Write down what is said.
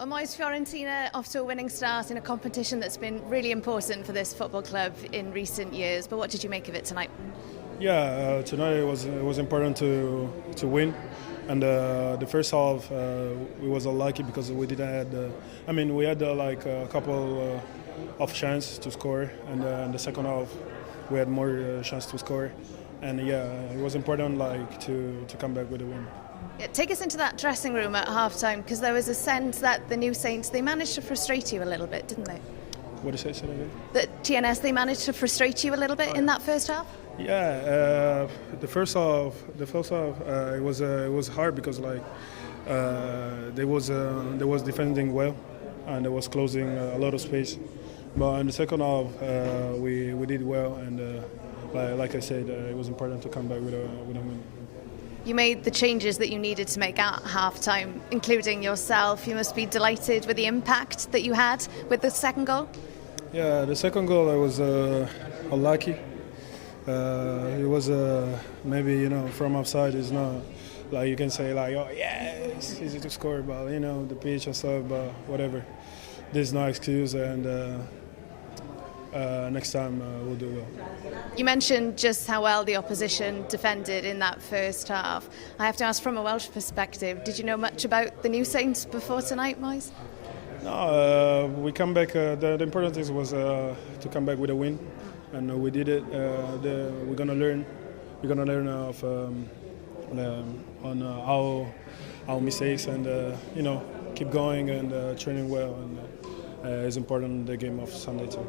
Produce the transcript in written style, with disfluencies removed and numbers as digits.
Well, Moise, Fiorentina off to a winning start in a competition that's been really important for this football club in recent years. But what did you make of it tonight? Yeah, tonight it was important to win, and the first half we was unlucky because we didn't had. We had like a couple of chances to score, and in the second half we had more chance to score, and yeah, it was important like to come back with a win. Take us into that dressing room at half-time, because there was a sense that the new Saints, they managed to frustrate you a little bit, didn't they? What did you say again? That TNS, they managed to frustrate you a little bit in that first half? Yeah, the first half, it was hard because like they was defending well, and they was closing a lot of space. But in the second half, we did well, and like I said, it was important to come back with a win. You made the changes that you needed to make at half-time, including yourself. You must be delighted with the impact that you had with the second goal. Yeah, the second goal I was unlucky. It was maybe from outside. It's not like you can say like, oh yeah, it's easy to score, but the pitch and stuff. But whatever, there's no excuse, and next time we'll do well. You mentioned just how well the opposition defended in that first half. I have to ask, from a Welsh perspective, did you know much about the new Saints before tonight, Moise? No, we come back. The important thing was to come back with a win, and we did it. We're gonna learn. We're gonna learn on our mistakes, and keep going and training well. And it's important in the game of Sunday too.